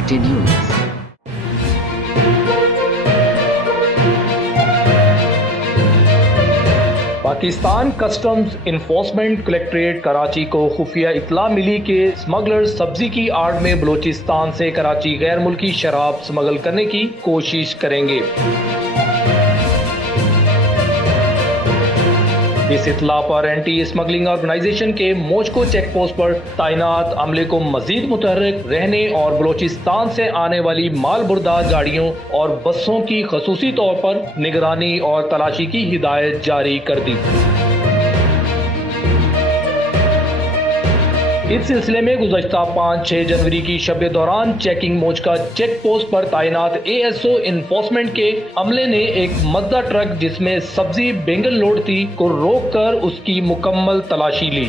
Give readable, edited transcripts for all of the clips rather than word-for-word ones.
City news. Pakistan customs enforcement collectorate Karachi को खुफिया इत्तला मिली कि स्मगलर्स सब्जी की आड़ में बलूचिस्तान से कराची गैर मुल्की शराब स्मगल करने की कोशिश करेंगे। इस इत्तला पर एंटी स्मगलिंग ऑर्गेनाइजेशन के मोचको चेक पोस्ट पर तैनात अमले को मजीद मुतहर्रिक रहने और बलूचिस्तान से आने वाली माल बरदार गाड़ियों और बसों की खसूसी तौर पर निगरानी और तलाशी की हिदायत जारी कर दी। इस सिलसिले में गुज़श्ता 5-6 जनवरी की शब दौरान चेकिंग मोचका चेक पोस्ट पर तैनात ASO इन्फोर्समेंट के अमले ने एक मज्दा ट्रक जिसमें सब्जी बेंगल लोड थी को रोककर उसकी मुकम्मल तलाशी ली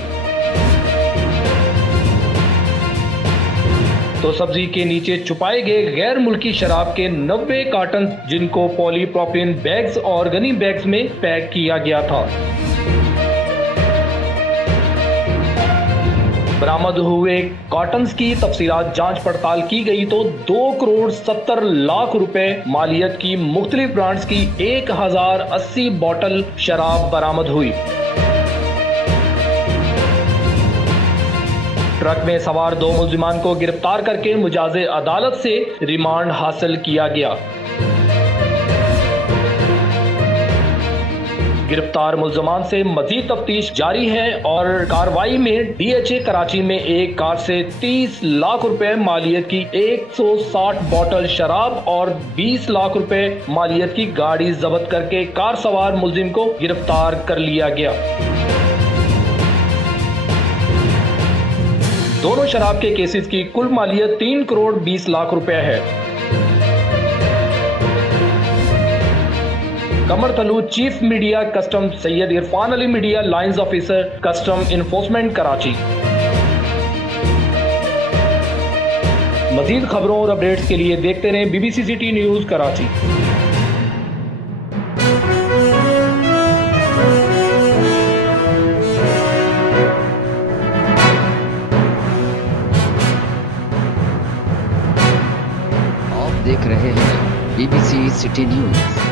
तो सब्जी के नीचे छुपाए गए गैर मुल्की शराब के 90 कार्टन जिनको पॉलीप्रोपिलीन बैग्स और गनी बैग्स में पैक किया गया था बरामद हुए कॉटन्स की तफसीलात जांच पड़ताल की गई तो 2 करोड़ 70 लाख रुपए मालियत की मुख्तलिफ ब्रांड्स की 1080 बोतल शराब बरामद हुई। ट्रक में सवार 2 मुल्जिमान को गिरफ्तार करके मुजाजे अदालत से रिमांड हासिल किया गया। गिरफ्तार मुल्जमान से मजीद तफ्तीश जारी है और कार्रवाई में DHA कराची में एक कार से 30 लाख रुपए मालियत की 160 बोतल शराब और 20 लाख रुपए मालियत की गाड़ी जब्त करके कार सवार मुल्जिम को गिरफ्तार कर लिया गया। दोनों शराब के केसेस की कुल मालियत 3 करोड़ 20 लाख रुपए है। कमर तलू chief media custom Syed Irfan Ali media lines officer custom enforcement Karachi. मजीद खबरों और अपडेट्स के लिए देखते रहें BBC सिटी न्यूज़ कराची। आप देख रहे हैं BBC सिटी न्यूज़।